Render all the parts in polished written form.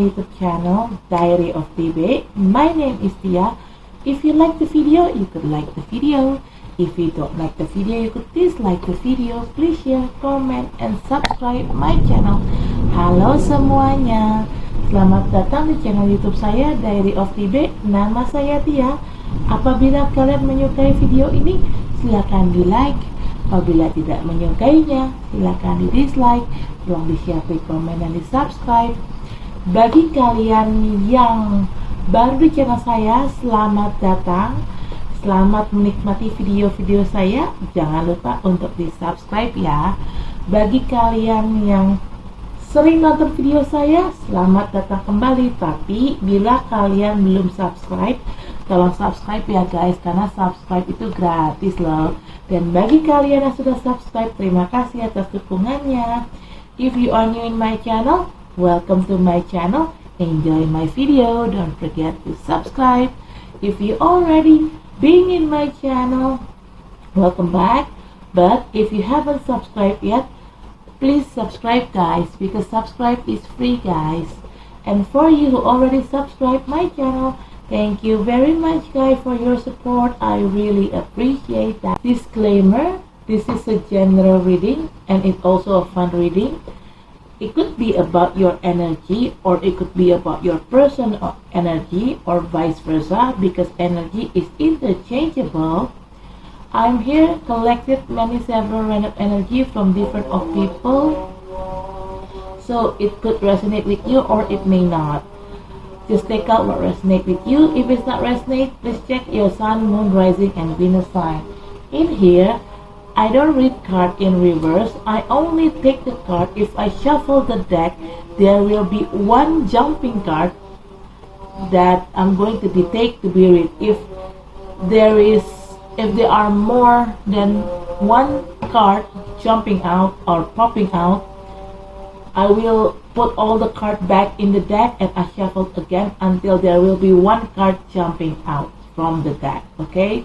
YouTube channel Diary of TB. My name is Tia. If you like the video, you could like the video. If you don't like the video, you could dislike the video. Please share, comment, and subscribe my channel. Halo semuanya, selamat datang di channel YouTube saya Diary of TB. Nama saya Tia. Apabila kalian menyukai video ini, silakan di like. Apabila tidak menyukainya, silakan di dislike. Tolong di share, di komen, dan di subscribe. Bagi kalian yang baru di channel saya, selamat datang. Selamat menikmati video-video saya. Jangan lupa untuk di subscribe ya. Bagi kalian yang sering nonton video saya, selamat datang kembali. Tapi bila kalian belum subscribe, tolong subscribe ya guys, karena subscribe itu gratis loh. Dan bagi kalian yang sudah subscribe, terima kasih atas dukungannya. If you are new in my channel, welcome to my channel. Enjoy my video. Don't forget to subscribe. If you already been in my channel, welcome back. But if you haven't subscribed yet, please subscribe guys, because subscribe is free guys. And for you who already subscribed my channel, thank you very much guys for your support. I really appreciate that. Disclaimer, this is a general reading and it's also a fun reading. It could be about your energy, or it could be about your person or energy, or vice versa, because energy is interchangeable. I'm here collected several random energy from different of people, so it could resonate with you or it may not. Just take out what resonates with you. If it's not resonate, please check your sun, moon, rising, and Venus sign. In here, I don't read card in reverse. I only take the card. If I shuffle the deck, there will be one jumping card that I'm going to take to be read. If there are more than one card jumping out or popping out, I will put all the cards back in the deck and I shuffle again until there will be one card jumping out from the deck. Okay?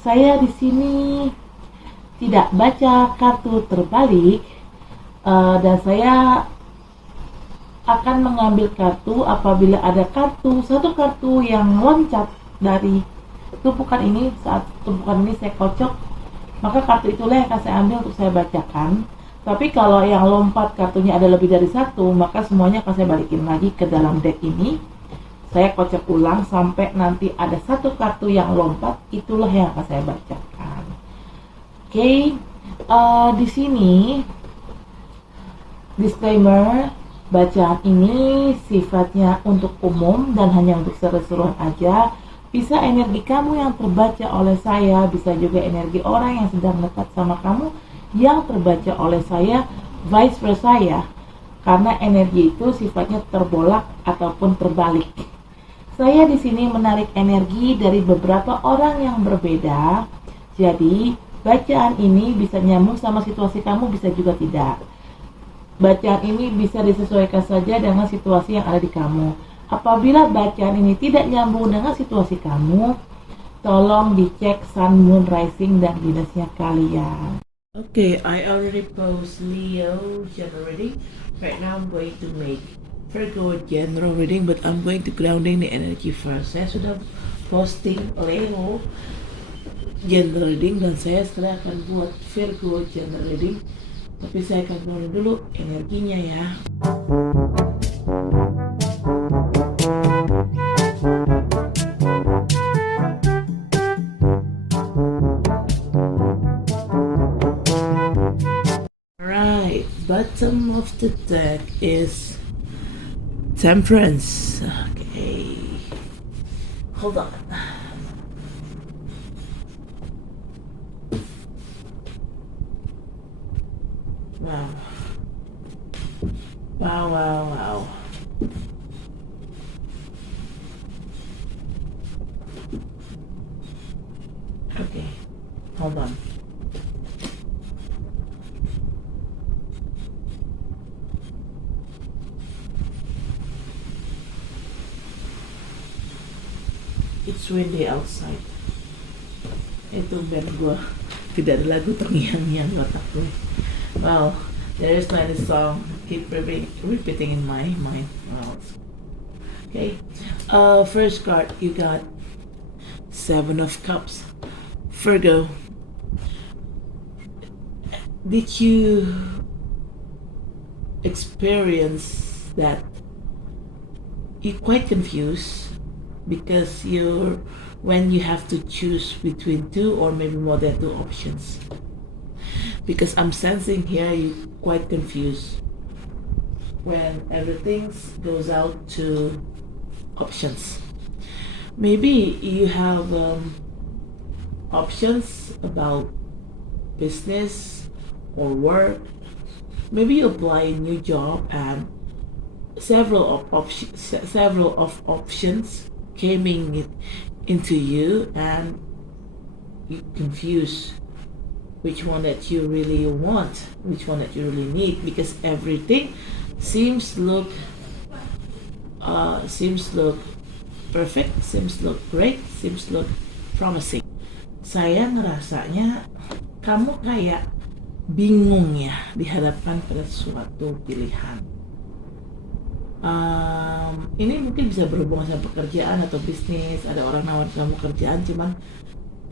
Saya di sini tidak baca kartu terbalik, dan saya akan mengambil kartu apabila ada satu kartu yang loncat dari tumpukan ini. Saat tumpukan ini saya kocok, maka kartu itulah yang akan saya ambil untuk saya bacakan. Tapi kalau yang lompat kartunya ada lebih dari satu, maka semuanya akan saya balikin lagi ke dalam deck ini. Saya kocok ulang sampai nanti ada satu kartu yang lompat, itulah yang akan saya bacakan. Oke, di sini disclaimer, bacaan ini sifatnya untuk umum dan hanya untuk seru-seruan aja. Bisa energi kamu yang terbaca oleh saya, bisa juga energi orang yang sedang dekat sama kamu yang terbaca oleh saya, vice versa ya. Karena energi itu sifatnya terbolak ataupun terbalik. Saya di sini menarik energi dari beberapa orang yang berbeda. Jadi, bacaan ini bisa nyambung sama situasi kamu, bisa juga tidak. Bacaan ini bisa disesuaikan saja dengan situasi yang ada di kamu. Apabila bacaan ini tidak nyambung dengan situasi kamu, tolong dicek sun, moon, rising, dan Venusnya kalian. Okay, I already post Leo general reading. Right now I'm going to make Virgo general reading, but I'm going to grounding the energy first. Saya sudah posting Leo general reading dan saya sekarang akan buat Virgo general reading. Tapi saya akan grounding dulu energinya ya. Alright, bottom of the deck is Temperance. Okay. Hold on. Wow. Wow, wow, wow. Okay. Hold on. It's windy outside. Itu band gue. Tidak ada lagu terngiang-ngiang di otak gue. Well, there is many song keep repeating in my mind. Okay. First card, you got Seven of Cups. Virgo, did you experience that you're quite confused because when you have to choose between two or maybe more than two options? Because I'm sensing here you're quite confused when everything goes out to options. Maybe you have options about business or work. Maybe you apply a new job and several of options came into you, and you confuse which one that you really want, which one that you really need, because everything seems look perfect, seems look great, seems look promising. Saya ngerasanya kamu kayak bingung ya dihadapkan pada suatu pilihan. Ini mungkin bisa berhubungan sama pekerjaan atau bisnis. Ada orang nawarin kamu kerjaan, cuman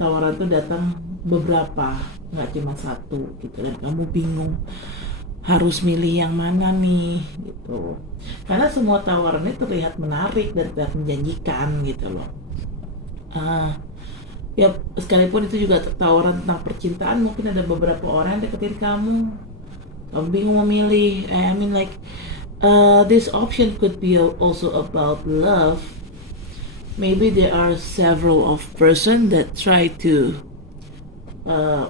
tawaran tuh datang beberapa, nggak cuma satu gitu, dan kamu bingung harus milih yang mana nih gitu. Karena semua tawarannya terlihat menarik dan terlihat menjanjikan gitu loh. Ya sekalipun itu juga tawaran tentang percintaan, mungkin ada beberapa orang yang deketin kamu bingung memilih. I mean like this option could be also about love. Maybe there are several of person that try to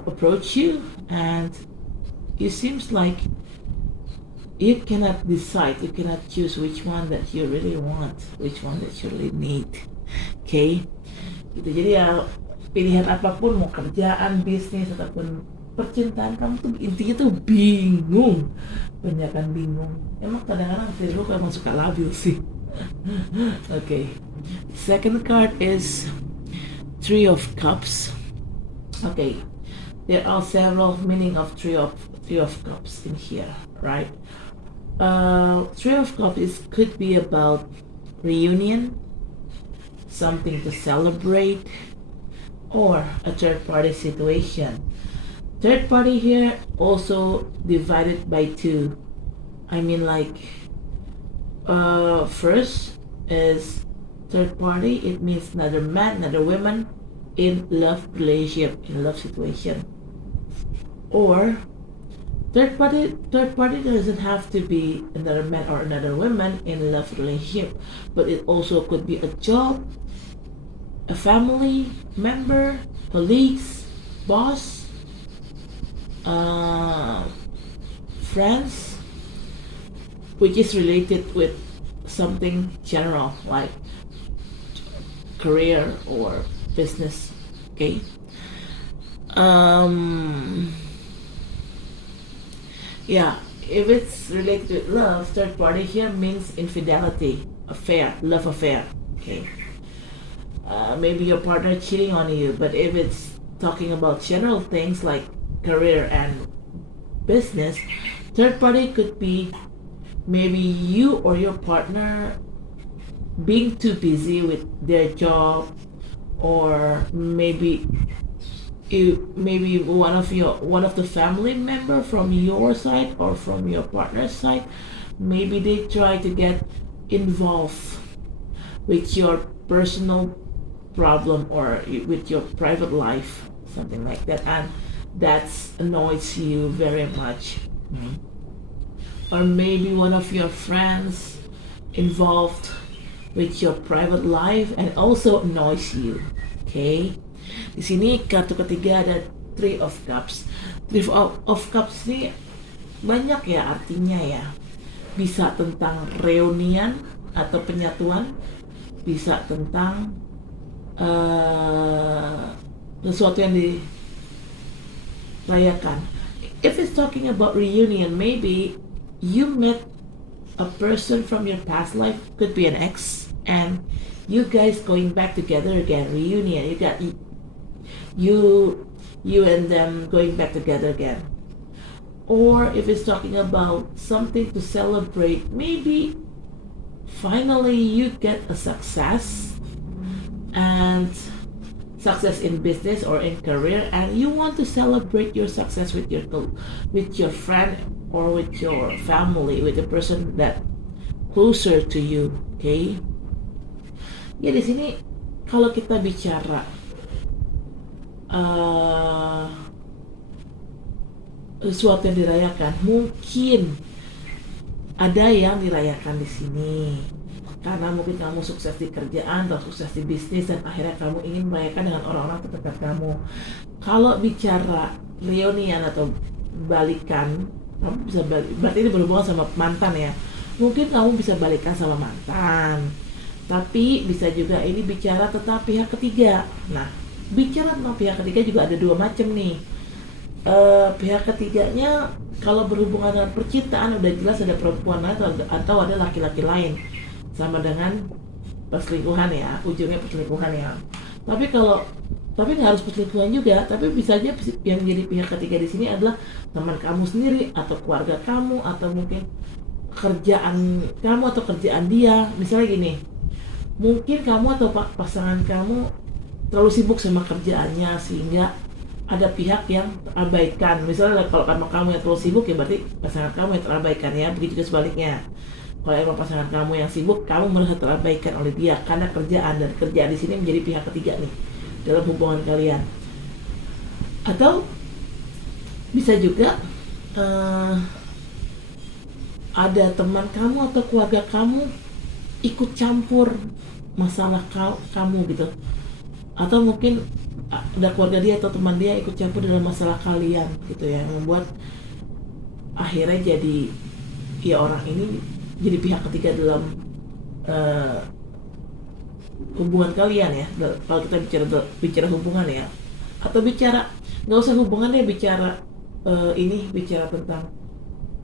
approach you, and it seems like you cannot decide, you cannot choose which one that you really want, which one that you really need. Okay, gitu. Jadi ya pilihan apapun, mau kerjaan, bisnis ataupun percintaan, kamu tuh intinya tuh bingung, banyakan bingung. Emang kadang-kadang diri lu emang suka labil sih. Okay, second card is Three of Cups. Okay, there are several meaning of Three of Cups in here, right? Three of Cups could be about reunion, something to celebrate, or a third party situation. Third party here also divided by two. I mean like first is third party, it means another man, another woman in love relationship, in love situation. Or third party doesn't have to be another man or another woman in a love relationship, but it also could be a job, a family member, colleagues, boss, friends, which is related with something general like career or business. Okay. Yeah, if it's related to love, third party here means infidelity, affair, love affair. Okay. Maybe your partner cheating on you, but if it's talking about general things like career and business, third party could be maybe you or your partner being too busy with their job, or maybe one of the family member from your side or from your partner's side, maybe they try to get involved with your personal problem or with your private life, something like that, and that annoys you very much. Or maybe one of your friends involved with your private life and also annoys you. Okay, di sini kartu ketiga ada Three of Cups. Three of Cups ini banyak ya artinya ya. Bisa tentang reunian atau penyatuan, bisa tentang sesuatu yang dirayakan. If it's talking about reunion, maybe you met a person from your past life, could be an ex, and you guys going back together again, reunion. You got you and them going back together again. or if it's talking about something to celebrate, maybe finally you get a success, and success in business or in career, and you want to celebrate your success with your friend or with your family, with the person that closer to you. Okay, ya di sini kalau kita bicara sesuatu yang dirayakan, mungkin ada yang dirayakan di sini karena mungkin kamu sukses di kerjaan atau sukses di bisnis dan akhirnya kamu ingin merayakan dengan orang-orang terdekat kamu. Kalau bicara reunian atau balikan, kamu bisa berarti ini berhubungan sama mantan ya. Mungkin kamu bisa balikan sama mantan, tapi bisa juga ini bicara tentang pihak ketiga. Nah, bicara tentang pihak ketiga juga ada dua macam nih. Pihak ketiganya kalau berhubungan dengan percintaan udah jelas ada perempuan atau ada laki-laki lain, sama dengan perselingkuhan ya, ujungnya perselingkuhan ya. Tapi nggak harus perselingkuhan juga, tapi bisa aja yang jadi pihak ketiga di sini adalah teman kamu sendiri atau keluarga kamu atau mungkin kerjaan kamu atau kerjaan dia. Misalnya gini, mungkin kamu atau pasangan kamu terlalu sibuk sama kerjaannya sehingga ada pihak yang terabaikan. Misalnya kalau kamu yang terlalu sibuk, ya berarti pasangan kamu yang terabaikan ya. Begitu juga sebaliknya. Kalau emang pasangan kamu yang sibuk, kamu merasa terabaikan oleh dia karena kerjaan, dan kerjaan di sini menjadi pihak ketiga nih dalam hubungan kalian. Atau bisa juga ada teman kamu atau keluarga kamu ikut campur masalah kamu gitu. Atau mungkin ada keluarga dia atau teman dia ikut campur dalam masalah kalian gitu ya, yang membuat akhirnya jadi ya orang ini jadi pihak ketiga dalam hubungan kalian ya. Kalau kita bicara hubungan ya, atau bicara nggak usah hubungan deh, bicara bicara tentang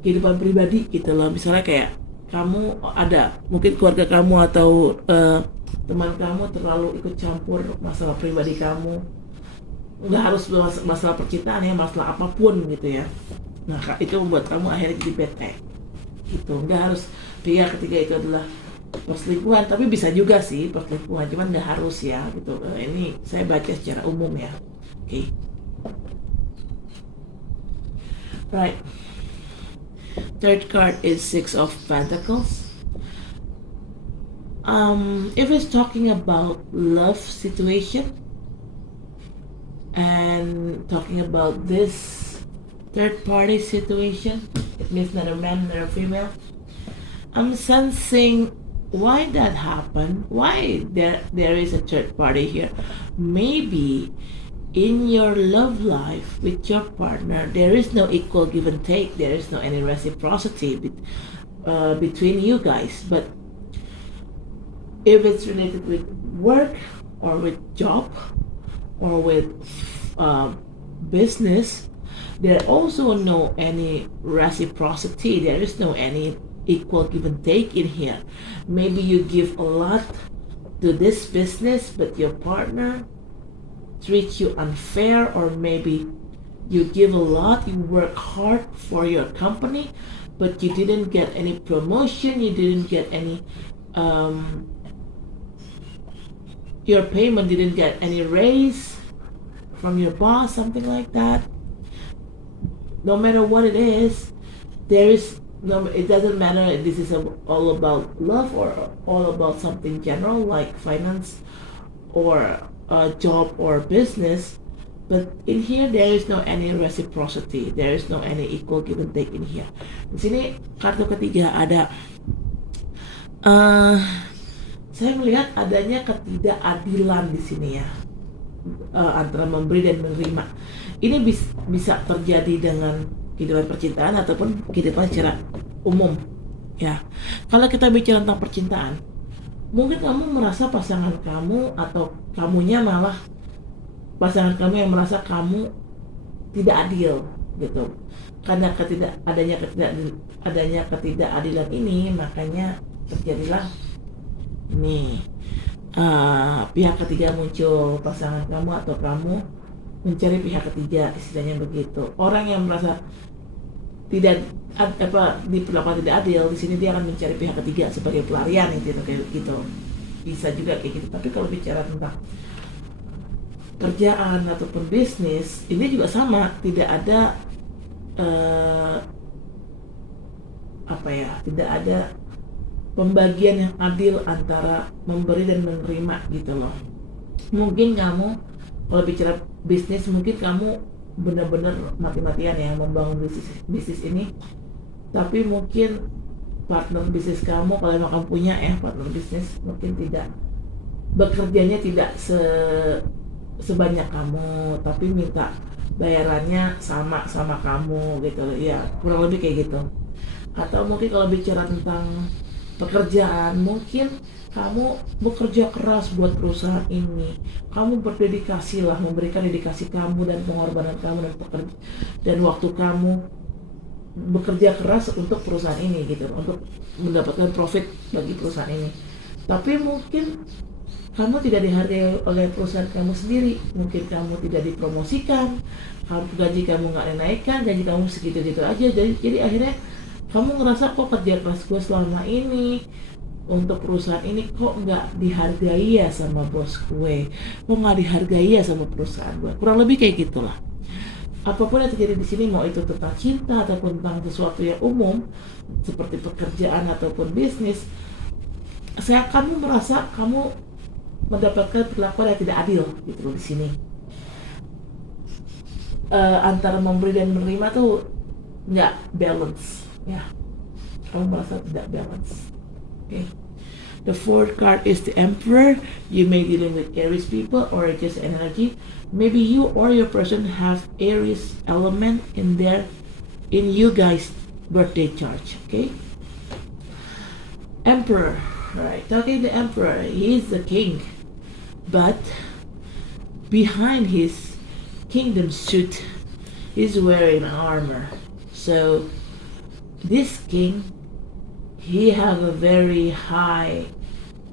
kehidupan pribadi gitu loh. Misalnya kayak kamu ada mungkin keluarga kamu atau teman kamu terlalu ikut campur masalah pribadi kamu, nggak harus masalah percintaan ya, masalah apapun gitu ya. Nah itu membuat kamu akhirnya jadi bete gitu. Nggak harus pihak ketiga itu adalah perselingkuhan, tapi bisa juga sih perselingkuhan, cuman nggak harus ya gitu. Ini saya baca secara umum ya. Oke. Right. Third card is Six of Pentacles. If it's talking about love situation and talking about this third party situation, it means neither man nor female. I'm sensing why that happened, why there is a third party here. Maybe in your love life with your partner there is no equal give and take, there is no any reciprocity between you guys. But if it's related with work or with job or with business, there also no any reciprocity, there is no any equal give and take in here. Maybe you give a lot to this business but your partner treats you unfair, or maybe you give a lot, you work hard for your company but you didn't get any promotion, you didn't get any your payment didn't get any raise from your boss, something like that. No matter what it is, there is no, it doesn't matter if this is all about love or all about something general like finance or job or business. But in here there is no any reciprocity, there is no any equal give and take in here. Di sini kartu ketiga ada saya melihat adanya ketidakadilan di sini ya, antara memberi dan menerima. Ini bisa terjadi dengan kehidupan percintaan ataupun kehidupan secara umum ya. Kalau kita bicara tentang percintaan, mungkin kamu merasa pasangan kamu atau kamunya malah pasangan kamu yang merasa kamu tidak adil gitu. Karena adanya ketidakadilan ini, makanya terjadilah ini pihak ketiga muncul. Pasangan kamu atau kamu mencari pihak ketiga, istilahnya begitu. Orang yang merasa tidak diperlakukan tidak adil, di sini dia akan mencari pihak ketiga sebagai pelarian itu kayak gitu. Bisa juga kayak gitu. Tapi kalau bicara tentang kerjaan ataupun bisnis, ini juga sama, tidak ada tidak ada pembagian yang adil antara memberi dan menerima gitu loh. Mungkin kamu kalau bicara bisnis, mungkin kamu benar-benar mati-matian ya membangun bisnis ini, tapi mungkin partner bisnis kamu, kalau memang kamu punya ya partner bisnis, mungkin tidak bekerjanya tidak sebanyak kamu, tapi minta bayarannya sama kamu gitu ya, kurang lebih kayak gitu. Atau mungkin kalau bicara tentang pekerjaan, mungkin kamu bekerja keras buat perusahaan ini, kamu berdedikasi lah, memberikan dedikasi kamu dan pengorbanan kamu dan waktu kamu bekerja keras untuk perusahaan ini gitu, untuk mendapatkan profit bagi perusahaan ini. Tapi mungkin kamu tidak dihargai oleh perusahaan kamu sendiri, mungkin kamu tidak dipromosikan, gaji kamu nggak dinaikkan, gaji kamu segitu-gitu aja. Jadi akhirnya kamu ngerasa kok kerja keras gue selama ini untuk perusahaan ini kok nggak dihargai ya sama bos gue, kok nggak dihargai ya sama perusahaan gue, kurang lebih kayak gitulah. Apapun yang terjadi di sini, mau itu tentang cinta ataupun tentang sesuatu yang umum seperti pekerjaan ataupun bisnis, kamu merasa kamu mendapatkan perlakuan yang tidak adil gitu loh di sini. Antara memberi dan menerima tuh nggak balance ya, kamu merasa tidak balance. Okay. The fourth card is the Emperor. You may be dealing with Aries people or just energy. Maybe you or your person have Aries element in you guys birthday chart. Okay. Emperor, right? Talking the Emperor, he is the king, but behind his kingdom suit, he's wearing armor. So this king, he have a very high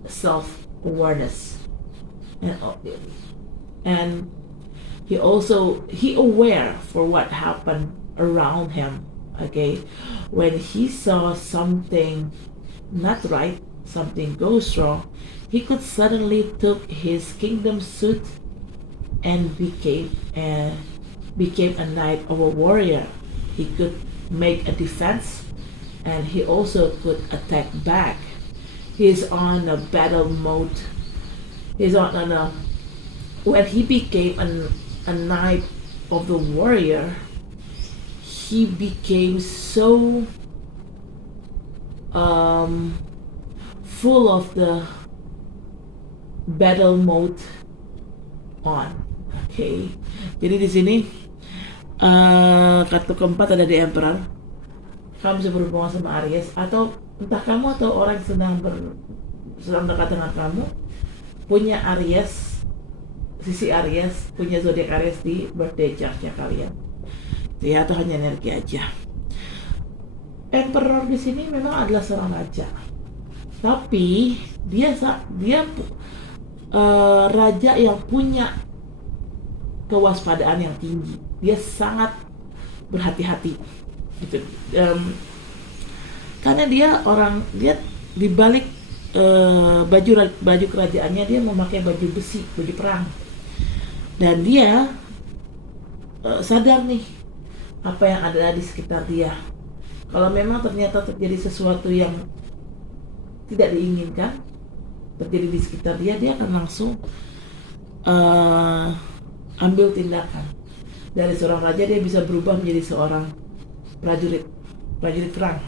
self-awareness, and he aware for what happened around him. Okay, when he saw something not right, something goes wrong, he could suddenly took his kingdom suit and became a knight or a warrior. He could make a defense, and he also could attack back. He's on a battle mode. When he became a knight of the warrior, he became so full of the battle mode on. Okay. Jadi di sini kartu keempat ada di Emperor. Kamu bisa berhubungan sama Aries, atau entah kamu atau orang yang sedang dekat dengan kamu punya Aries, sisi Aries, punya zodiak Aries di birthday chartnya kalian. Ya, atau hanya energi aja. Emperor di sini memang adalah seorang raja, tapi dia raja yang punya kewaspadaan yang tinggi. Dia sangat berhati-hati gitu. Karena dia di balik baju kerajaannya, dia memakai baju besi, baju perang, dan dia sadar nih apa yang ada di sekitar dia. Kalau memang ternyata terjadi sesuatu yang tidak diinginkan terjadi di sekitar dia, dia akan langsung ambil tindakan. Dari seorang raja dia bisa berubah menjadi seorang prajurit perang,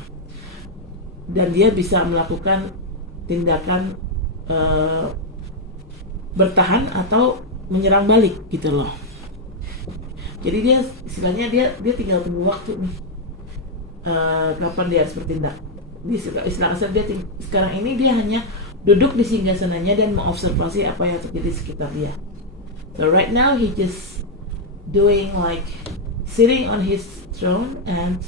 dan dia bisa melakukan tindakan bertahan atau menyerang balik gitu loh. Jadi dia istilahnya dia tinggal tunggu waktu nih, kapan dia harus bertindak. Istilah kasar dia sekarang ini dia hanya duduk di singgasananya dan mengobservasi apa yang terjadi di sekitar dia. So right now he just doing like sitting on his throne, and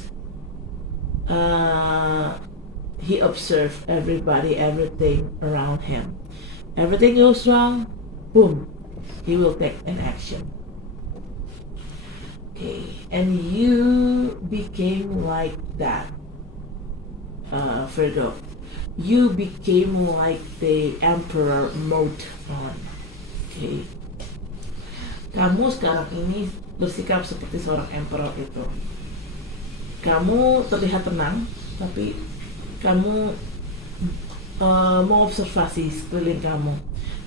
he observed everything around him. Everything goes wrong, boom, he will take an action. Okay, and you became like that, Virgo. You became like the emperor mode on. Okay. Kamu sekarang ini bersikap seperti seorang emperor itu. Kamu terlihat tenang, tapi kamu mengobservasi sekeliling kamu.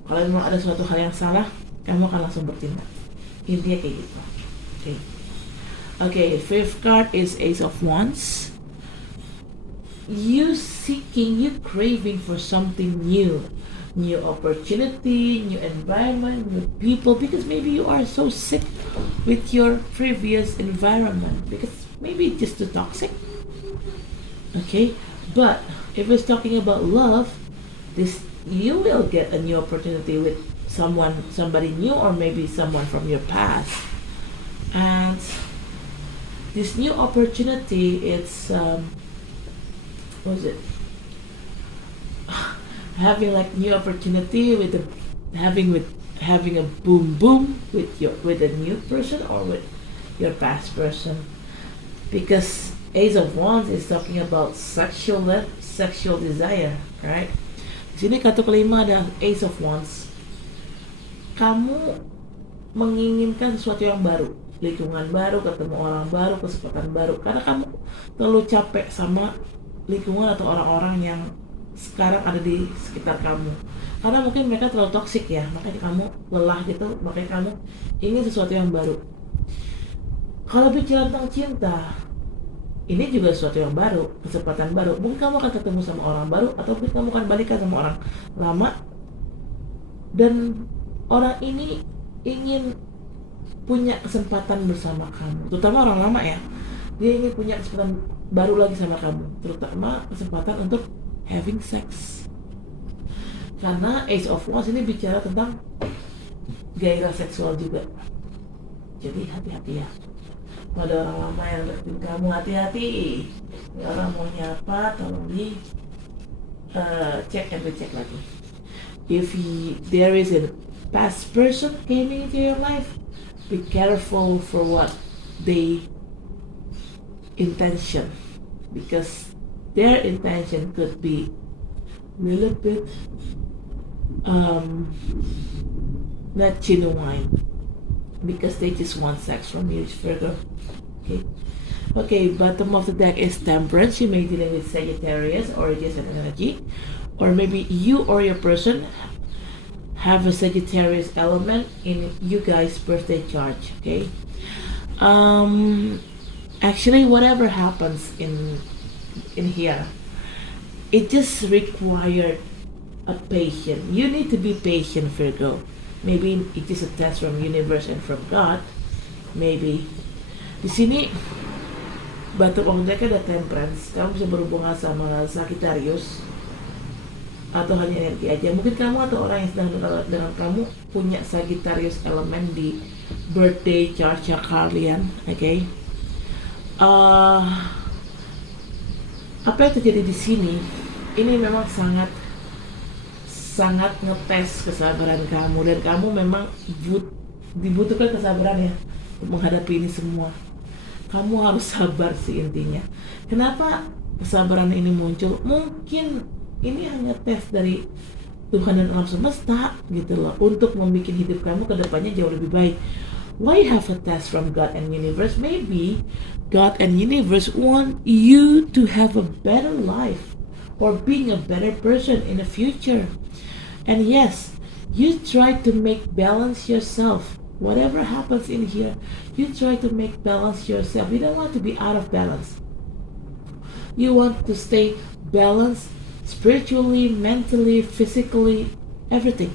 Kalau memang ada suatu hal yang salah, kamu akan langsung bertindak. Intinya kayak gitu. Okay. Okay, fifth card is Ace of Wands. You seeking, you craving for something new opportunity, new environment, new people, because maybe you are so sick with your previous environment, because maybe it's just too toxic. Okay, but if it's talking about love, this you will get a new opportunity with somebody new, or maybe someone from your past. And this new opportunity, it's what is it? Having like new opportunity with having a boom with a new person or with your past person, because Ace of Wands is talking about sexual desire, right? Di sini kartu kelima ada Ace of Wands. Kamu menginginkan sesuatu yang baru, lingkungan baru, ketemu orang baru, kesempatan baru, karena kamu terlalu capek sama lingkungan atau orang-orang yang sekarang ada di sekitar kamu, karena mungkin mereka terlalu toksik ya, makanya kamu lelah gitu, makanya kamu ingin sesuatu yang baru. Kalau bicara tentang cinta, ini juga sesuatu yang baru, kesempatan baru. Mungkin kamu akan ketemu sama orang baru, atau mungkin kamu akan balikan sama orang lama, dan orang ini ingin punya kesempatan bersama kamu, terutama orang lama ya. Dia ingin punya kesempatan baru lagi sama kamu, terutama kesempatan untuk having sex. Karena Ace of Wands ini bicara tentang gairah seksual juga. Jadi hati-hati ya. Ada orang lama yang deketin kamu, hati-hati. Orang mau nyapa, tolong di cek and recheck lagi. If there is a past person came into your life, be careful for what they intention, because their intention could be a little bit not genuine, because they just want sex from you, Virgo. Okay, bottom of the deck is Temperance. You may be dealing with Sagittarius or just an energy, or maybe you or your person have a Sagittarius element in you guys' birthday chart. Okay, actually, whatever happens in here, it just required a patient. You need to be patient, Virgo. Maybe it is a test from universe and from God. Maybe di sini bottom of deck ada Temperance. Kamu bisa berhubungan sama Sagittarius atau hanya energi aja. Mungkin kamu atau orang yang sedang dekat dengan kamu punya Sagittarius element di birthday chart kalian. Okay. Apa yang terjadi di sini ini memang sangat ngetes kesabaran kamu, dan kamu memang dibutuhkan kesabaran ya untuk menghadapi ini semua. Kamu harus sabar sih intinya. Kenapa kesabaran ini muncul? Mungkin ini hanya tes dari Tuhan dan alam semesta gitu loh, untuk membuat hidup kamu ke depannya jauh lebih baik. Why have a test from God and universe? Maybe God and universe want you to have a better life, or being a better person in the future. And yes, you try to make balance yourself. Whatever happens in here, you try to make balance yourself. You don't want to be out of balance. You want to stay balanced spiritually, mentally, physically, everything.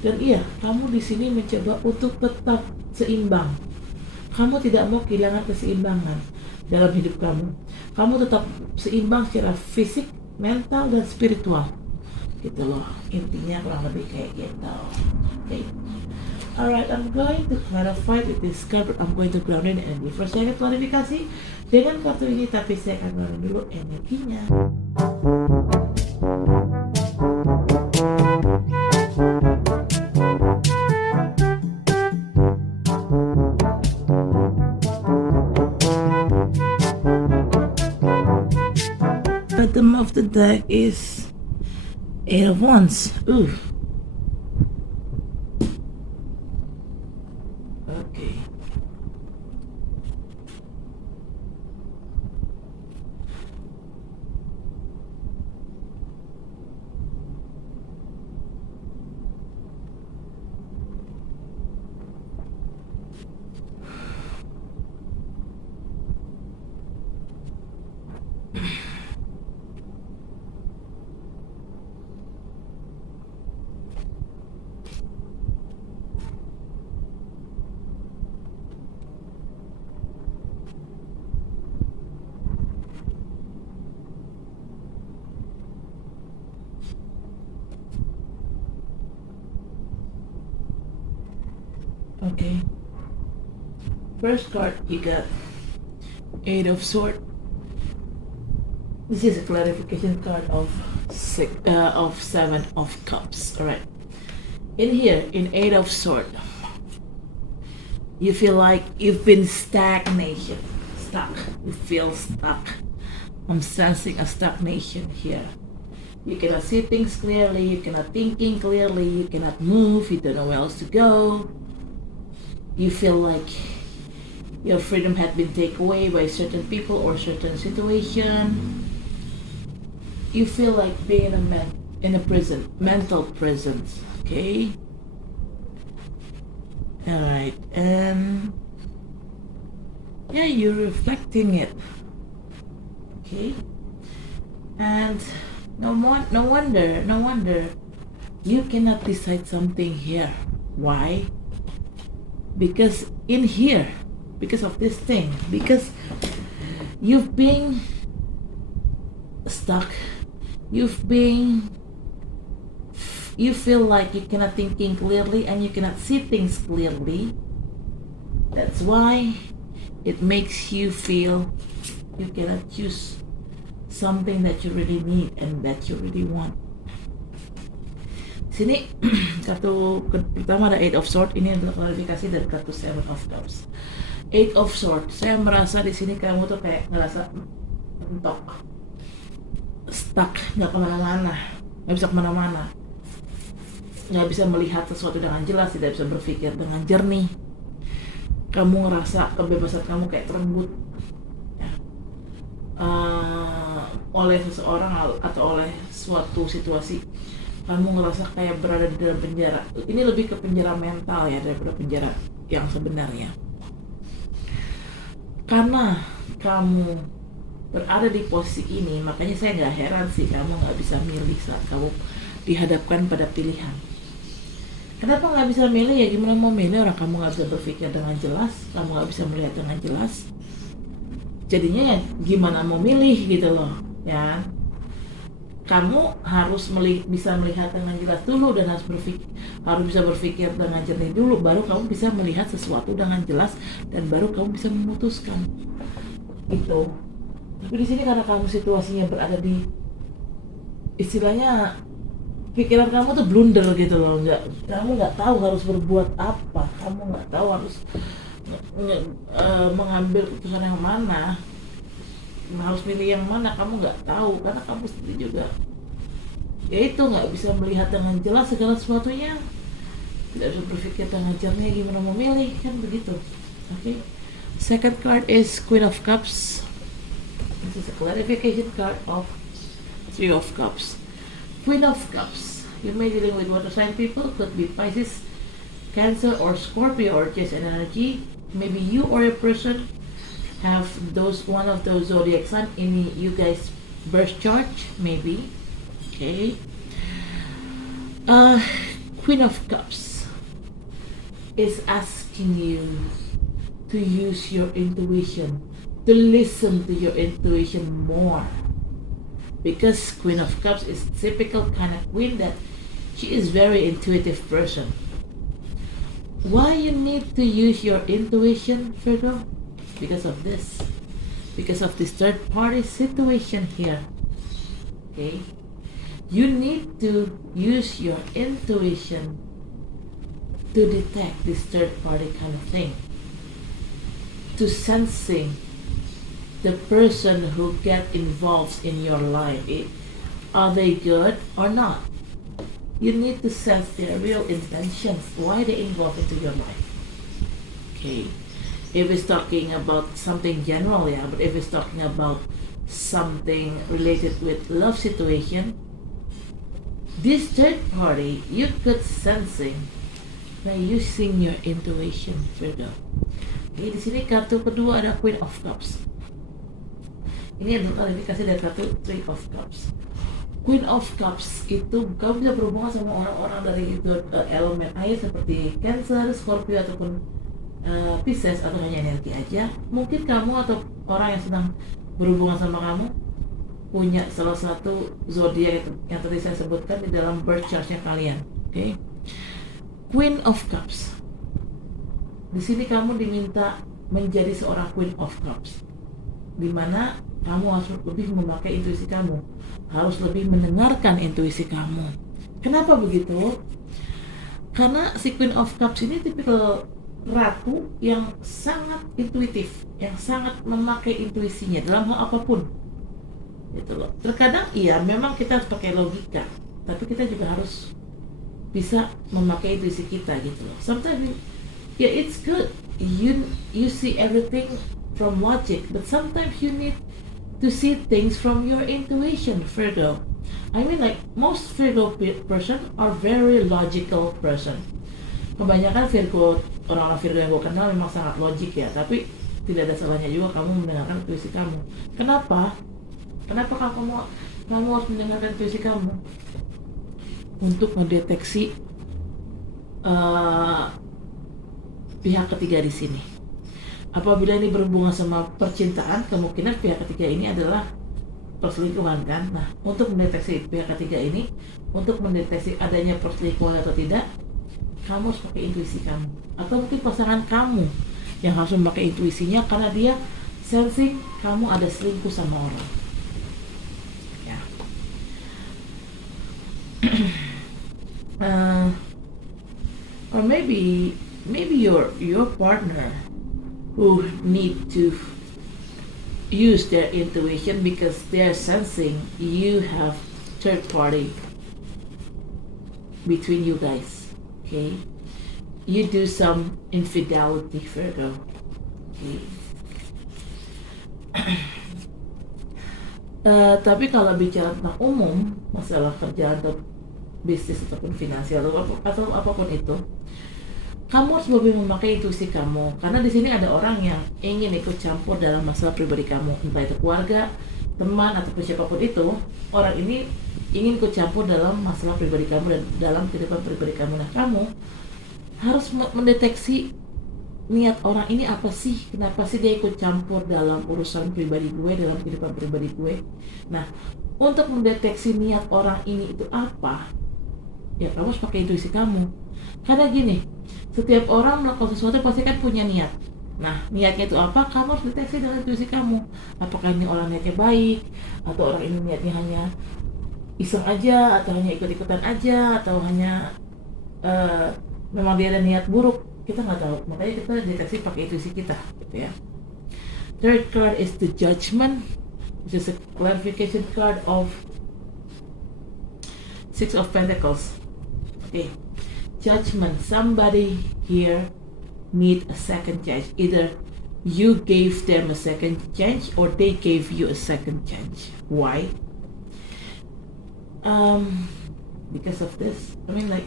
Dan iya, kamu di sini mencoba untuk tetap seimbang. Kamu tidak mau kehilangan keseimbangan dalam hidup kamu. Kamu tetap seimbang secara fisik, mental, dan spiritual. Gitu loh, intinya kurang lebih kayak gitu. Okay. Alright, I'm going to clarify with this card, but I'm going to ground in energy. First, saya klarifikasi dengan kartu ini, tapi saya akan ground dulu energinya. deck is Eight of Wands. Ooh. Okay. Okay. First card you got Eight of Swords. This is a clarification card of Seven of Cups. All right. In here, in Eight of Swords, you feel like you've been stagnation, stuck. You feel stuck. I'm sensing a stagnation here. You cannot see things clearly. You cannot thinking clearly. You cannot move. You don't know where else to go. You feel like your freedom had been taken away by certain people or certain situation. You feel like being in a prison, mental prison. Okay. All right, and yeah, you're reflecting it. Okay, and no wonder you cannot decide something here. Why? Because in here, because of this thing, because you've been stuck, you feel like you cannot thinking clearly and you cannot see things clearly. That's why it makes you feel you cannot choose something that you really need and that you really want. Sini kartu pertama ada Eight of Swords. Ini adalah klarifikasi dari kartu Seven of Cups. Eight of Swords, saya merasa di sini kamu tuh kayak ngerasa mentok, stuck, nggak kemana-mana, nggak bisa kemana-mana, nggak bisa melihat sesuatu dengan jelas, tidak bisa berpikir dengan jernih. Kamu ngerasa kebebasan kamu kayak terenggut ya, oleh seseorang atau oleh suatu situasi. Kamu ngerasa kayak berada di dalam penjara. Ini lebih ke penjara mental ya daripada penjara yang sebenarnya. Karena kamu berada di posisi ini, makanya saya nggak heran sih kamu nggak bisa milih saat kamu dihadapkan pada pilihan. Kenapa nggak bisa milih? Ya gimana mau milih, orang kamu nggak bisa berpikir dengan jelas, kamu nggak bisa melihat dengan jelas. Jadinya ya gimana mau milih gitu loh, ya. Kamu harus bisa melihat dengan jelas dulu dan harus bisa berpikir dengan jernih dulu, baru kamu bisa melihat sesuatu dengan jelas dan baru kamu bisa memutuskan. Gitu. Tapi di sini karena kamu situasinya berada di istilahnya pikiran kamu tuh blunder gitu loh, kamu nggak tahu harus berbuat apa, kamu nggak tahu harus mengambil keputusan yang mana, harus milih yang mana, kamu nggak tahu karena kamu sendiri juga ya itu nggak bisa melihat dengan jelas segala sesuatunya, tidak bisa berpikir dengan jernih gimana mau milih, kan begitu. Okay. Second card is Queen of Cups. This is a clarification card of Three of Cups. Queen of Cups. You may be dealing with water sign people, could be Pisces, Cancer, or Scorpio, or just an energy. Maybe you or a person have one of those zodiac sign in you guys' birth chart, maybe. Okay. Queen of Cups is asking you to use your intuition, to listen to your intuition more, because Queen of Cups is typical kind of queen that she is very intuitive person. Why you need to use your intuition, Virgo? Because of this, because of this third party situation here. Okay, you need to use your intuition to detect this third party kind of thing, to sensing the person who get involved in your life. are they good or not? You need to sense their real intentions, why they involve into your life. Okay, if it's talking about something general, yeah, but if it's talking about something related with love situation, this third party, you could sensing by using your intuition, Virgo. Oke, di sini kartu kedua ada Queen of Cups. Ini untuk klarifikasi dari kartu Three of Cups. Queen of Cups itu kamu bisa berhubungan sama orang-orang dari itu elemen air seperti Cancer, Scorpio ataupun Pisces, atau hanya energi aja. Mungkin kamu atau orang yang sedang berhubungan sama kamu punya salah satu zodiak yang tadi saya sebutkan di dalam birth chart-nya kalian. Oke. Queen of Cups. Di sini kamu diminta menjadi seorang Queen of Cups, di mana kamu harus lebih memakai intuisi kamu, harus lebih mendengarkan intuisi kamu. Kenapa begitu? Karena si Queen of Cups ini tipikal ratu yang sangat intuitif, yang sangat memakai intuisinya dalam hal apapun. Gitu loh. Terkadang iya memang kita harus pakai logika, tapi kita juga harus bisa memakai intuisi kita gitu loh. Sometimes yeah, it's good you see everything from logic, but sometimes you need to see things from your intuition, Virgo. I mean, like most Virgo person are very logical person. Kebanyakan Virgo, orang-orang Virgo yang gue kenal memang sangat logik ya, tapi tidak ada salahnya juga kamu mendengarkan intuisi kamu. Kenapa kamu harus mendengarkan intuisi kamu? Untuk mendeteksi pihak ketiga di sini. Apabila ini berhubungan sama percintaan, kemungkinan pihak ketiga ini adalah perselingkuhan kan. Nah, untuk mendeteksi pihak ketiga ini, untuk mendeteksi adanya perselingkuhan atau tidak, kamu harus pakai intuisi kamu. Atau mungkin pasangan kamu yang harus memakai intuisinya karena dia sensing kamu ada selingkuh sama orang. Ya. Or maybe your partner who need to use their intuition because they're sensing you have third party between you guys. Okay, you do some infidelity, Virgo. Okay. Tapi kalau bicara tentang umum, masalah kerjaan atau bisnis ataupun finansial atau apapun itu, kamu harus lebih memakai intuisi kamu, karena di sini ada orang yang ingin ikut campur dalam masalah pribadi kamu, entah itu keluarga, teman ataupun siapapun itu. Orang ini ingin ikut campur dalam masalah pribadi kamu dan dalam kehidupan pribadi kamu. Nah, kamu harus mendeteksi niat orang ini apa sih, kenapa sih dia ikut campur dalam urusan pribadi gue, dalam kehidupan pribadi gue. Nah, untuk mendeteksi niat orang ini itu apa, ya kamu harus pakai intuisi kamu. Karena gini, setiap orang melakukan sesuatu pasti kan punya niat. Nah, niatnya itu apa? Kamu harus deteksi dengan intuisi kamu. Apakah ini orang niatnya baik, atau orang ini niatnya hanya iseng aja, atau hanya ikut-ikutan aja, atau hanya memang dia ada niat buruk. Kita nggak tahu. Makanya kita deteksi pakai intuisi kita, gitu ya. Third card is the Judgment, which is a clarification card of Six of Pentacles. Okay. Judgment. Somebody here need a second chance. Either you gave them a second chance or they gave you a second chance. Why? Because of this. I mean, like,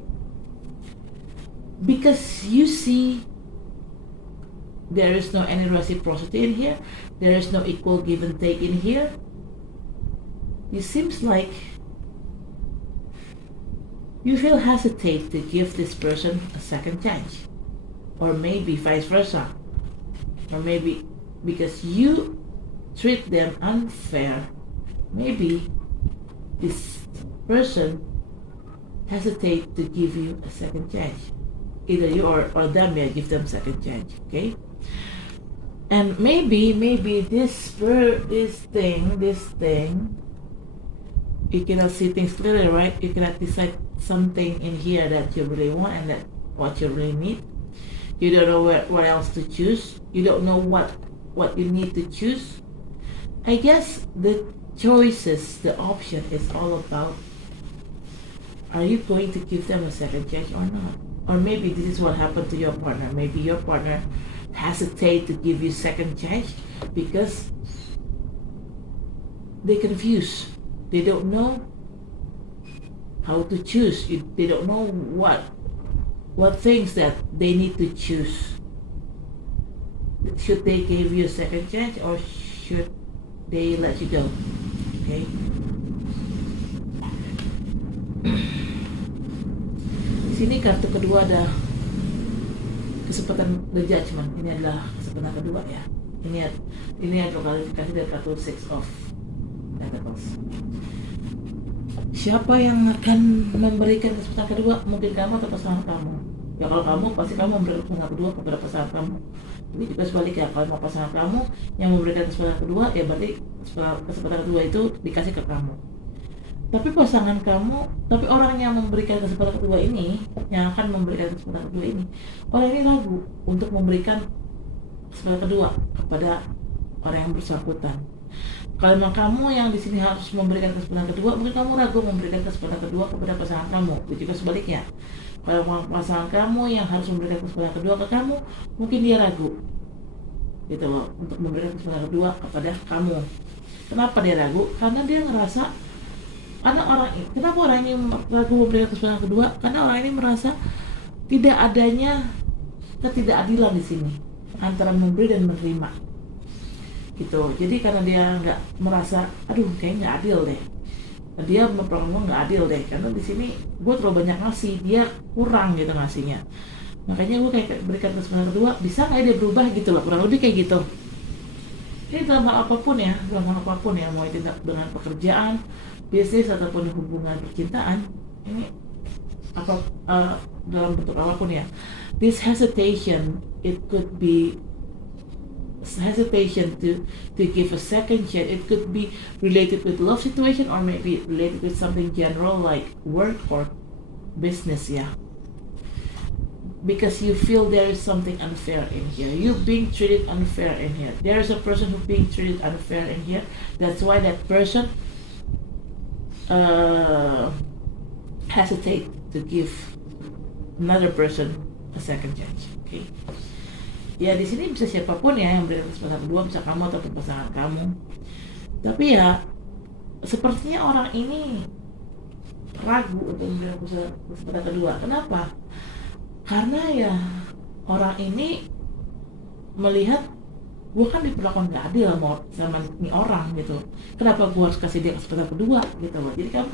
because you see there is no any reciprocity in here. There is no equal give and take in here. It seems like you feel hesitate to give this person a second chance, or maybe vice versa, or maybe because you treat them unfair, maybe this person hesitate to give you a second chance. Either you or them, yeah, give them second chance. Okay, and maybe this thing, you cannot see things clearly, right? You cannot decide something in here that you really want and that what you really need. You don't know what else to choose. You don't know what you need to choose. I guess the choices, the option is all about, are you going to give them a second chance or not? Or maybe this is what happened to your partner. Maybe your partner hesitate to give you second chance because they confused. They don't know how to choose. They don't know what things that they need to choose. Should they give you a second chance or should they let you go? Okay. Di sini kartu kedua ada kesempatan the judgment. Ini adalah kesempatan kedua ya. Ini adalah kualifikasi dari kartu Six of Pentacles. Siapa yang akan memberikan kesempatan kedua? Mungkin kamu atau pasangan kamu. Ya kalau kamu, pasti kamu memberikan kesempatan kedua kepada pasangan kamu. Ini juga sebaliknya, kalau pasangan kamu yang memberikan kesempatan kedua, ya berarti kesempatan kedua itu dikasih ke kamu. Tapi pasangan kamu, tapi orang yang memberikan kesempatan kedua ini, yang akan memberikan kesempatan kedua ini, orang ini ragu untuk memberikan kesempatan kedua kepada orang yang bersangkutan. Kalau kamu yang di sini harus memberikan kesempatan kedua, mungkin kamu ragu memberikan kesempatan kedua kepada pasangan kamu. Itu juga sebaliknya. Kalau pasangan kamu yang harus memberikan kesempatan kedua ke kamu, mungkin dia ragu, gitu loh, untuk memberikan kesempatan kedua kepada kamu. Kenapa dia ragu? Karena dia ngerasa, kenapa orang ini ragu memberikan kesempatan kedua? Karena orang ini merasa tidak adanya ketidakadilan di sini antara memberi dan menerima. Gitu. Jadi karena dia nggak merasa, aduh kayaknya nggak adil deh, dia ngomong nggak adil deh, karena di sini gue terlalu banyak ngasih, dia kurang gitu ngasihnya, makanya gue kayak berikan kesempatan kedua, bisa nggak dia berubah gitu loh, kurang lebih kayak gitu. Ini dalam hal apapun ya, mau itu dengan pekerjaan, bisnis ataupun hubungan percintaan, ini apa dalam bentuk apapun ya. This hesitation, it could be hesitation to give a second chance. It could be related with love situation or maybe related with something general like work or business, yeah. Because you feel there is something unfair in here. You're being treated unfair in here. There is a person who's being treated unfair in here. That's why that person hesitate to give another person a second chance. Okay. Ya di sini bisa siapapun ya yang memberikan kesempatan kedua, bisa kamu atau pasangan kamu. Tapi ya sepertinya orang ini ragu untuk memberikan kesempatan kedua. Kenapa? Karena ya orang ini melihat, gue kan diperlakukan gak adil sama ini orang gitu. Kenapa gue harus kasih dia kesempatan kedua gitu loh. Jadi kamu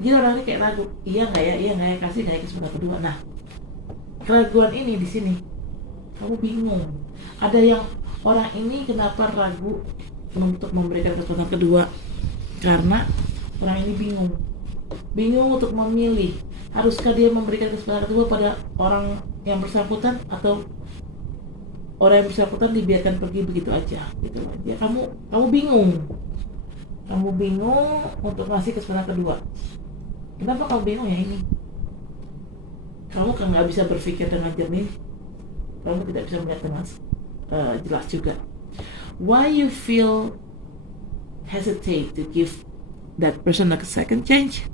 jadi orang ini kayak ragu, iya nggak ya, kasih nggak ya kesempatan kedua. Nah, keraguan ini di sini. Kamu bingung. Ada yang orang ini kenapa ragu untuk memberikan kesempatan kedua? Karena orang ini bingung untuk memilih. Haruskah dia memberikan kesempatan kedua pada orang yang bersangkutan atau orang yang bersangkutan dibiarkan pergi begitu aja? Gitu aja. Kamu bingung. Kamu bingung untuk ngasih kesempatan kedua. Kenapa kamu bingung ya ini? Kamu kan nggak bisa berpikir dengan jernih. Kamu tidak bisa melihat dengan jelas juga. Why you feel hesitate to give that person a second chance?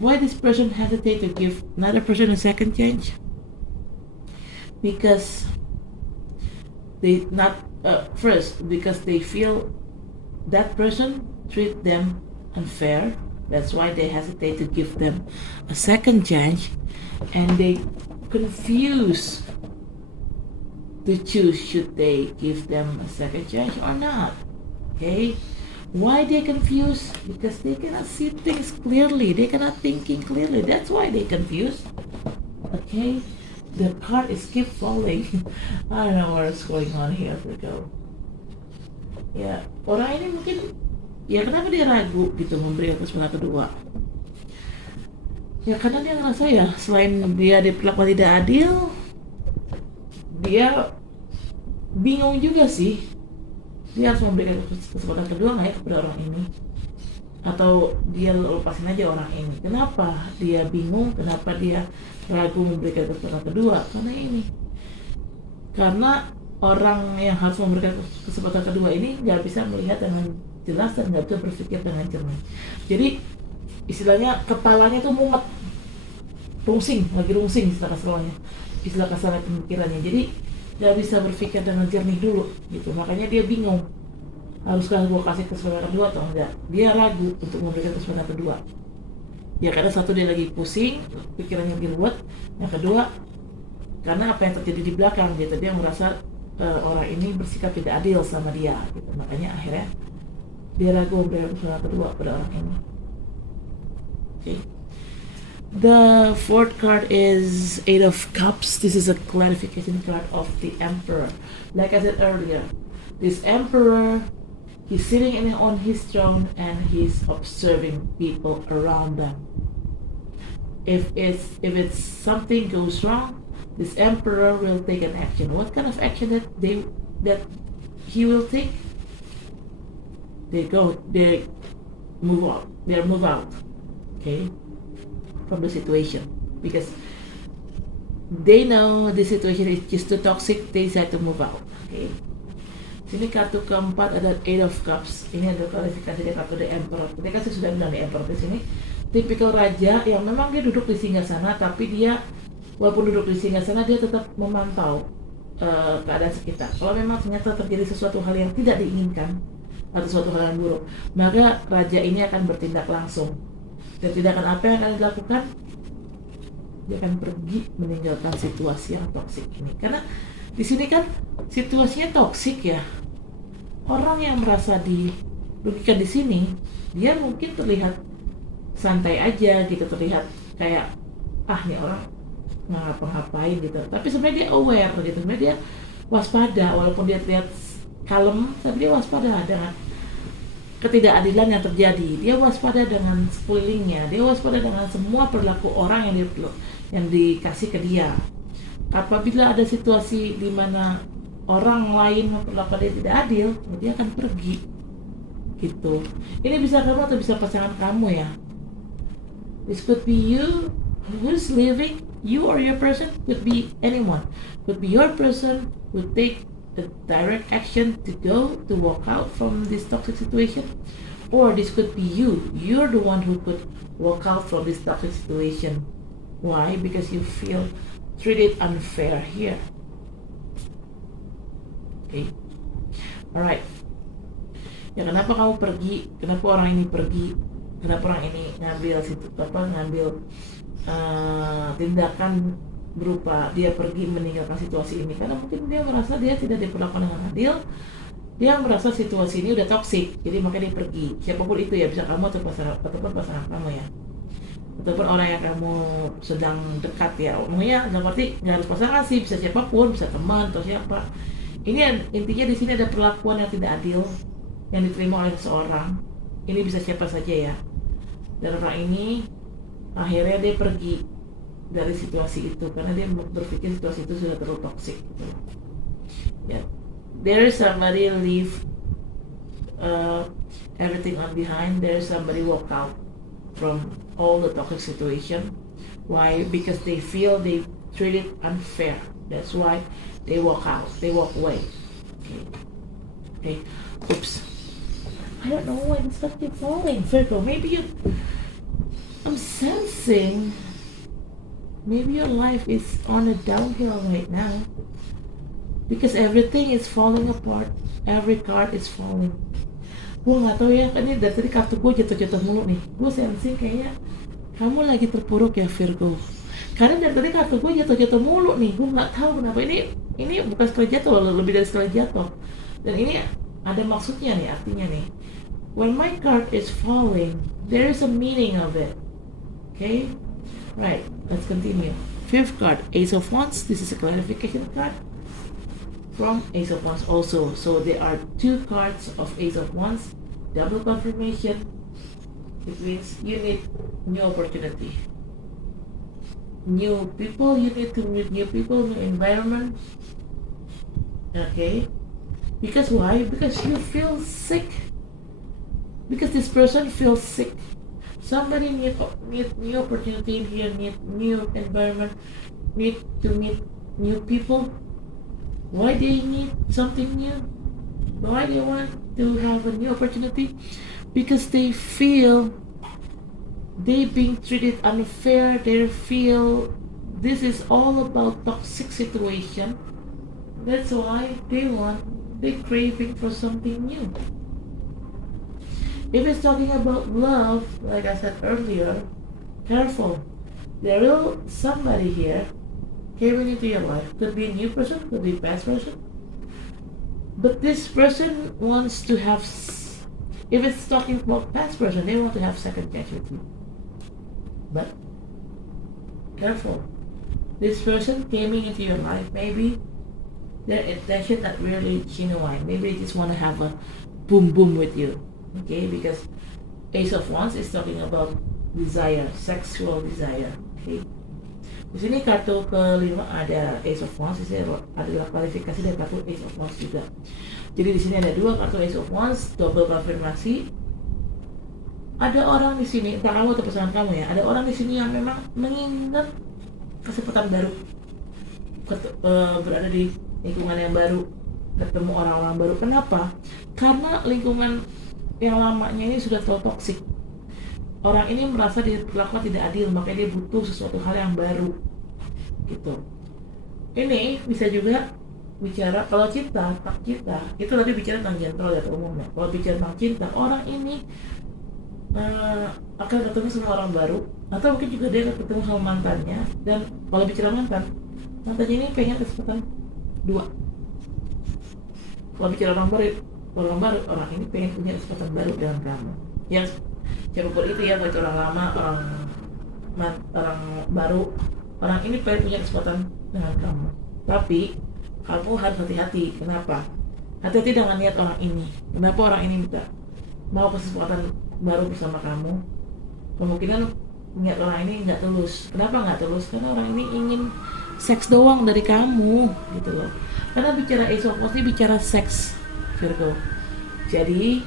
Why this person hesitate to give another person a second chance? Because they not first because they feel that person treat them unfair. That's why they hesitate to give them a second chance, and they confuse to choose should they give them a second chance or not. Okay, why they confused? Because they cannot see things clearly, they cannot thinking clearly, that's why they confused. Okay, the card is keep falling. I don't know what's going on here. We go. Ya, orang ini mungkin ya kenapa dia ragu gitu memberi kesempatan kedua? Ya karena dia ngerasa ya selain dia diperlakukan tidak adil, dia bingung juga sih, dia harus memberikan kesempatan kedua nggak ya kepada orang ini, atau dia lepasin aja orang ini. Kenapa dia bingung, kenapa dia ragu memberikan kesempatan kedua? Karena orang yang harus memberikan kesempatan kedua ini nggak bisa melihat dengan jelas dan nggak bisa berpikir dengan jernih. Jadi istilahnya kepalanya tuh mumet, lagi rungsing istilah kasarnya pemikirannya. Jadi nggak bisa berpikir dengan jernih dulu gitu. Makanya dia bingung, haruskah gue kasih kesempatan kedua atau enggak. Dia ragu untuk memberikan kesempatan kedua. Ya karena satu, dia lagi pusing, pikirannya lagi ruwet. Yang kedua, karena apa yang terjadi di belakang gitu, dia merasa orang ini bersikap tidak adil sama dia gitu. Makanya akhirnya dia ragu memberikan kesempatan kedua pada orang ini. Okay. The fourth card is Eight of Cups. This is a clarification card of the Emperor. Like I said earlier, this Emperor, he's sitting on his throne and he's observing people around them. If it's something goes wrong, this Emperor will take an action. What kind of action that he will take? They move out. Okay, from the situation, because they know the situation is just too toxic. They decide to move out. Okay. Sini kartu keempat ada Eight of Cups. Ini ada klarifikasi dari kartu The Emperor. Tadi kan saya sudah bilang The Emperor di sini tipikal raja yang memang dia duduk di singgasana, tapi dia walaupun duduk di singgasana dia tetap memantau keadaan sekitar. Kalau memang ternyata terjadi sesuatu hal yang tidak diinginkan atau sesuatu hal yang buruk, maka raja ini akan bertindak langsung. Dan tindakan apa yang akan dilakukan? Dia akan pergi meninggalkan situasi yang toksik ini. Karena di sini kan situasinya toksik ya. Orang yang merasa dirugikan di sini, dia mungkin terlihat santai aja gitu, terlihat kayak nih orang nggak ngapa-ngapain gitu. Tapi sebenarnya dia aware gitu, sebenarnya dia waspada. Walaupun dia terlihat kalem, tapi dia waspada dengan ketidakadilan yang terjadi. Dia waspada dengan sekelilingnya, dia waspada dengan semua perilaku orang yang dikasih ke dia. Apabila ada situasi di mana orang lain memperlakukan dia tidak adil, dia akan pergi gitu. Ini bisa kamu atau bisa pasangan kamu ya. This could be you who's leaving, you or your person, could be anyone. Could be your person would take the direct action to walk out from this toxic situation, or this could be you're the one who could walk out from this toxic situation. Why? Because you feel treated unfair here. Okay, alright. Ya kenapa kamu pergi? Kenapa orang ini pergi? Kenapa orang ini ngambil tindakan berupa dia pergi meninggalkan situasi ini? Karena mungkin dia merasa dia tidak diperlakukan dengan adil. Dia merasa situasi ini udah toksik, jadi makanya dia pergi. Siapapun itu ya, bisa kamu ataupun pasangan kamu ya, ataupun orang yang kamu sedang dekat ya. Umumnya nggak berarti nggak harus pasangan sih, bisa siapapun, bisa teman atau siapa. Ini intinya di sini ada perlakuan yang tidak adil yang diterima oleh seseorang. Ini bisa siapa saja ya. Dan orang ini akhirnya dia pergi dari situasi itu karena dia berpikir situasi itu sudah terlalu toksik gitu. Ya, there is somebody leave everything on behind. There is somebody walk out from all the toxic situation. Why? Because they feel they treated unfair. That's why they walk out. They walk away. Okay. Oops. I don't know why this stuff keeps falling. Virgo, I'm sensing maybe your life is on a downhill right now, because everything is falling apart. Every card is falling. Gue nggak tahu ya, kan ini dari tadi kartu gue jatuh-jatuh mulu nih. Gue sensing kayaknya kamu lagi terpuruk ya Virgo. Karena dari tadi kartu gue jatuh-jatuh mulu nih. Gue nggak tahu kenapa. Ini bukan sekali jatuh, lebih dari sekali jatuh. Dan ini ada maksudnya nih, artinya nih. When my card is falling, there is a meaning of it. Okay? Right, let's continue. Fifth card, Ace of Wands. This is a clarification card from Ace of Wands also. So there are two cards of Ace of Wands. Double confirmation. It means you need new opportunity. New people, you need to meet new people, new environment. Okay? Because why? Because you feel sick. Because this person feels sick. Somebody need new opportunity in here, need new environment, need to meet new people. Why they need something new? Why they want to have a new opportunity? Because they feel they being treated unfair. They feel this is all about toxic situation. That's why they craving for something new. If it's talking about love, like I said earlier, careful. There will somebody here came into your life. Could be a new person, could be a past person. But this person wants to have, if it's talking about past person, they want to have second chance with you. But careful. This person came into your life, maybe their intention not really genuine. Maybe they just want to have a boom boom with you. Okay, because Ace of Wands is talking about desire, sexual desire. Okay. Di sini kartu kelima ada Ace of Wands, di sini adalah klarifikasi dari kartu Ace of Wands juga. Jadi di sini ada dua kartu Ace of Wands, double konfirmasi. Ada orang di sini, entah kamu atau pasangan kamu ya, ada orang di sini yang memang mengingat kesempatan baru, berada di lingkungan yang baru, ketemu orang-orang baru. Kenapa? Karena lingkungan yang lamanya ini sudah terlalu toksik. Orang ini merasa diperlakukan tidak adil, makanya dia butuh sesuatu hal yang baru gitu. Ini bisa juga bicara kalau cinta, tak cinta itu tadi bicara tentang general ya umumnya. Kalau bicara tentang cinta, orang ini akan ketemu sama orang baru, atau mungkin juga dia akan ketemu sama mantannya. Dan kalau bicara mantannya ini pengen kesempatan dua. Kalau bicara orang baru, orang ini pengen punya kesempatan baru dengan kamu. Yang siapapun itu ya, baik orang lama, orang baru, orang ini pengen punya kesempatan dengan kamu. Tapi kamu harus hati-hati. Kenapa? Hati-hati dengan niat orang ini. Kenapa orang ini minta mau kesempatan baru bersama kamu? Kemungkinan niat orang ini nggak tulus. Kenapa nggak tulus? Karena orang ini ingin seks doang dari kamu gitu loh. Karena bicara Ace of Wands ini bicara seks, Virgo. Jadi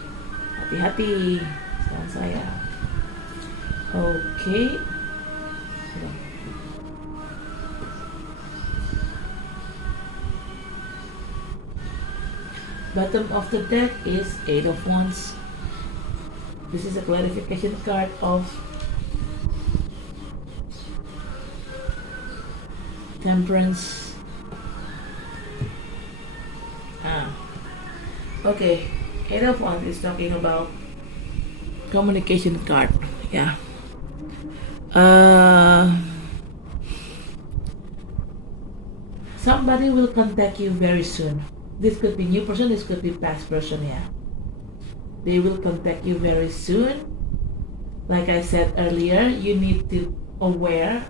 hati-hati dengan saya. Oke. Bottom of the deck is Eight of Wands. This is a clarification card of Temperance. Okay. Eight of Wands is talking about communication card. Yeah. Somebody will contact you very soon. This could be new person, this could be past person, yeah. They will contact you very soon. Like I said earlier, you need to aware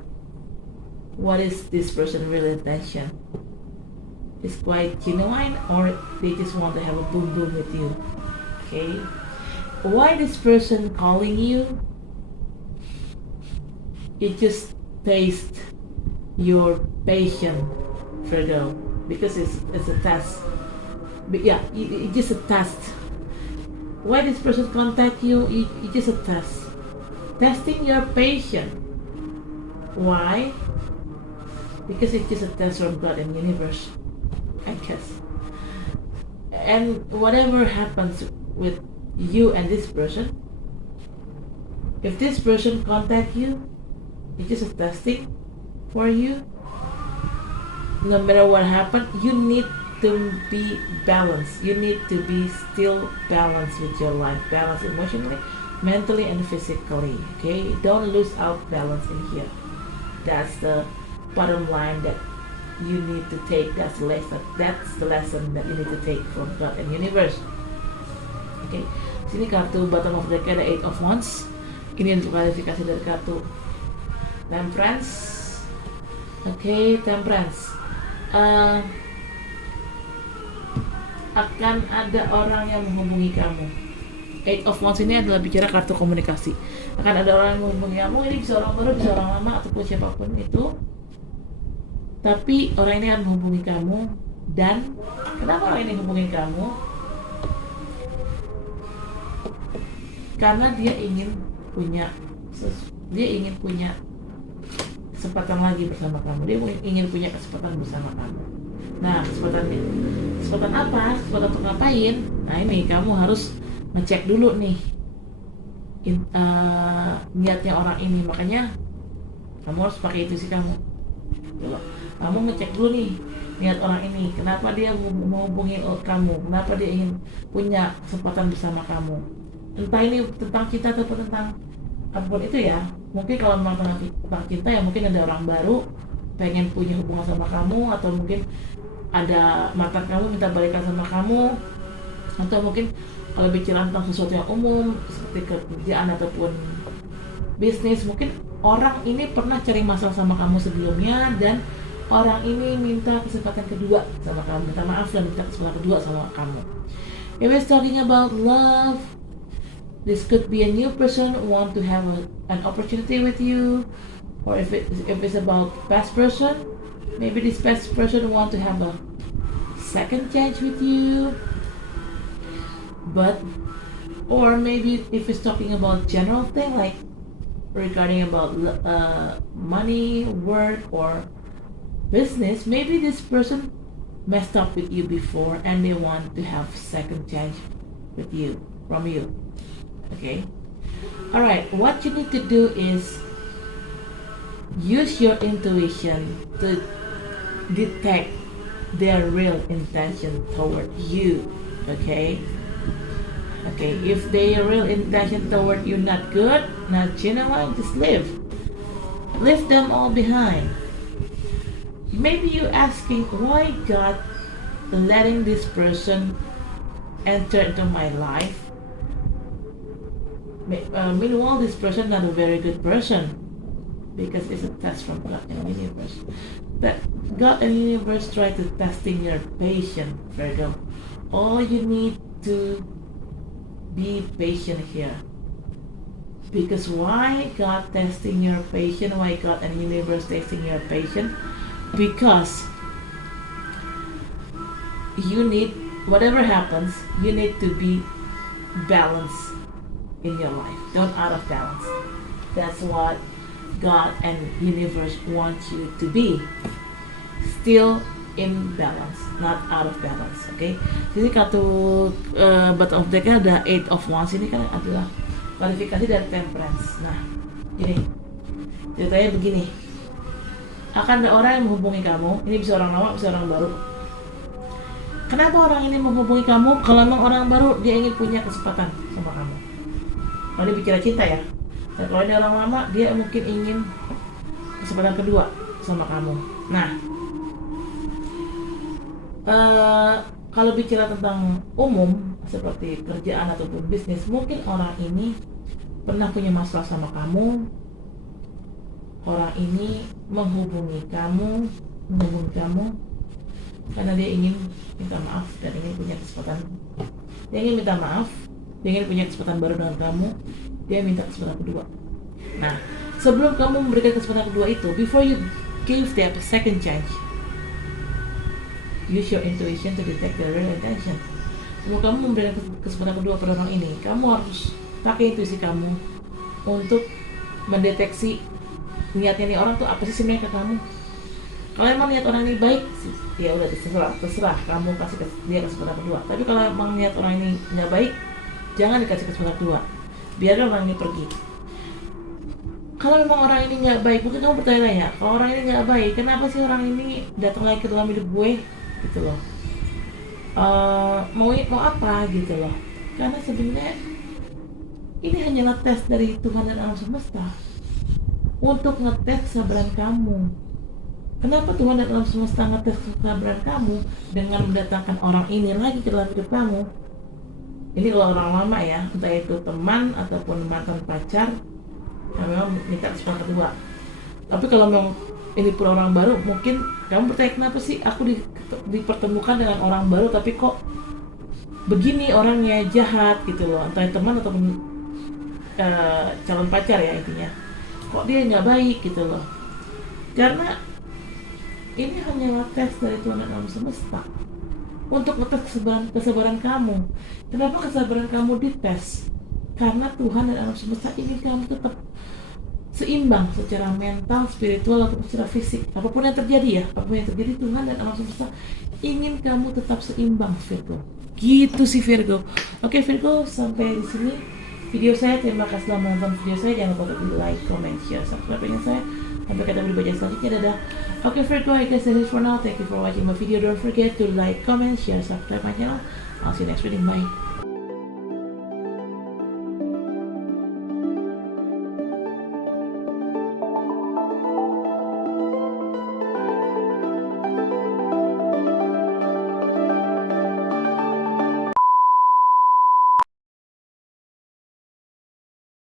what is this person's real intention. Is quite genuine, or they just want to have a boom boom with you. Okay. Why this person calling you? It just tastes your patience, Virgo, because it's a test. But yeah, it's just a test. Why this person contact you? It's just a test, testing your patience. Why? Because it's just a test from God and universe, I guess. And whatever happens with you and this person, if this person contact you, it's just a testing for you. No matter what happened, you need to be balanced. You need to be still balanced with your life, balanced emotionally, mentally, and physically. Okay, don't lose out balance in here. That's the bottom line that you need to take. That's the lesson that you need to take from God and universe. Okay, sini kartu bottom of the deck ada Eight of Wands. Ini untuk klarifikasi dari kartu Temperance. Okay, Temperance. Akan ada orang yang menghubungi kamu. Eight of Wands ini adalah bicara kartu komunikasi. Akan ada orang yang menghubungi kamu. Ini bisa orang baru, bisa orang lama, ataupun siapapun itu. Tapi orang ini akan menghubungi kamu. Dan kenapa orang ini menghubungi kamu? Karena dia ingin punya kesempatan lagi bersama kamu. Dia ingin punya kesempatan bersama kamu. Nah, kesempatan apa? Kesempatan untuk ngapain? Nah, ini kamu harus ngecek dulu nih niatnya orang ini. Makanya kamu harus pakai intuisi kamu. Kamu ngecek dulu nih niat orang ini, kenapa dia mau hubungi kamu, kenapa dia ingin punya kesempatan bersama kamu, entah ini tentang cinta atau tentang apapun itu ya. Mungkin kalau memang tentang cinta ya mungkin ada orang baru pengen punya hubungan sama kamu, atau mungkin ada mantan kamu minta balikan sama kamu, atau mungkin kalau bicara tentang sesuatu yang umum seperti kerjaan ataupun bisnis, mungkin orang ini pernah cari masalah sama kamu sebelumnya dan orang ini minta kesempatan kedua sama kamu, minta maaf dan minta kesempatan kedua sama kamu. If it's talking about love, this could be a new person who want to have an opportunity with you, or if it's about past person, maybe this past person want to have a second chance with you. But or maybe if it's talking about general thing like regarding about money, work, or business, maybe this person messed up with you before and they want to have second chance with you, from you. Okay, all right, what you need to do is use your intuition to detect their real intention toward you. Okay, if their real intention toward you not good, not genuine, just leave them all behind. Maybe you asking why God letting this person enter into my life. Meanwhile, this person not a very good person, because it's a test from God and universe. That God and universe try to testing your patience, Virgo. All you need to be patient here. Because why God testing your patience? Why God and universe testing your patience? Because you need, whatever happens, you need to be balanced in your life. Don't out of balance. That's what God and universe wants you to be. Still in balance, not out of balance. Okay. Jadi kartu bottom of decknya ada 8 of Wands. Ini kan adalah kualifikasi dari Temperance. Nah, ini ceritanya begini. Akan ada orang yang menghubungi kamu. Ini bisa orang lama, bisa orang baru. Kenapa orang ini menghubungi kamu? Kalau memang orang baru, dia ingin punya kesempatan sama kamu. Kalau dia bicara cinta ya. Dan kalau ini orang lama, dia mungkin ingin kesempatan kedua sama kamu. Nah, kalau bicara tentang umum seperti kerjaan ataupun bisnis, mungkin orang ini pernah punya masalah sama kamu. Orang ini menghubungi kamu karena dia ingin minta maaf dan ingin punya kesempatan. Dia ingin minta maaf, dia ingin punya kesempatan baru dengan kamu. Dia minta kesempatan kedua. Nah, sebelum kamu memberikan kesempatan kedua itu, before you give them a second chance, use your intuition to detect their real intention. Sebelum kamu memberikan kesempatan kedua pada orang ini, kamu harus pakai intuisi kamu untuk mendeteksi niatnya nih orang tuh apa sih sebenarnya ke kamu. Kalau emang niat orang ini baik, ya udah terserah kamu kasih dia kesempatan kedua. Tapi kalau emang niat orang ini nggak baik, jangan dikasih kesempatan kedua. Biarkan orang ini pergi. Kalau memang orang ini nggak baik, mungkin kamu bertanya-tanya, kalau orang ini nggak baik, kenapa sih orang ini datang lagi ke dalam hidup gue, gitu loh. Mau apa gitu loh. Karena sebenarnya ini hanyalah tes dari Tuhan dan alam semesta untuk ngetes kesabaran kamu. Kenapa Tuhan dan alam semesta ngetes kesabaran kamu dengan mendatangkan orang ini lagi ke dalam hidup kamu? Ini kalau orang lama ya, entah itu teman ataupun mantan pacar yang memang minta kesempatan kedua. Tapi kalau memang ini pun orang baru, mungkin kamu bertanya, kenapa sih aku dipertemukan dengan orang baru tapi kok begini orangnya, jahat gitu loh. Entah teman ataupun calon pacar ya intinya. Kok dia nggak baik gitu loh. Karena ini hanyalah tes dari Tuhan dan alam semesta untuk ngetes kesabaran kamu. Kenapa kesabaran kamu dites? Karena Tuhan dan alam semesta ingin kamu tetap seimbang secara mental, spiritual, ataupun secara fisik. Apapun yang terjadi Tuhan dan alam semesta ingin kamu tetap seimbang, Virgo. Gitu sih Virgo. Oke Virgo, sampai di sini video saya. Terima kasih telah menonton video saya. Jangan lupa untuk di like, comment, share, subscribe channel saya. Sampai ketemu di bagian selanjutnya. Dadah. Oke Virgo, I guess that's it for now. Thank you for watching my video. Don't forget to like, comment, share, subscribe my channel. I'll see you next video. Bye.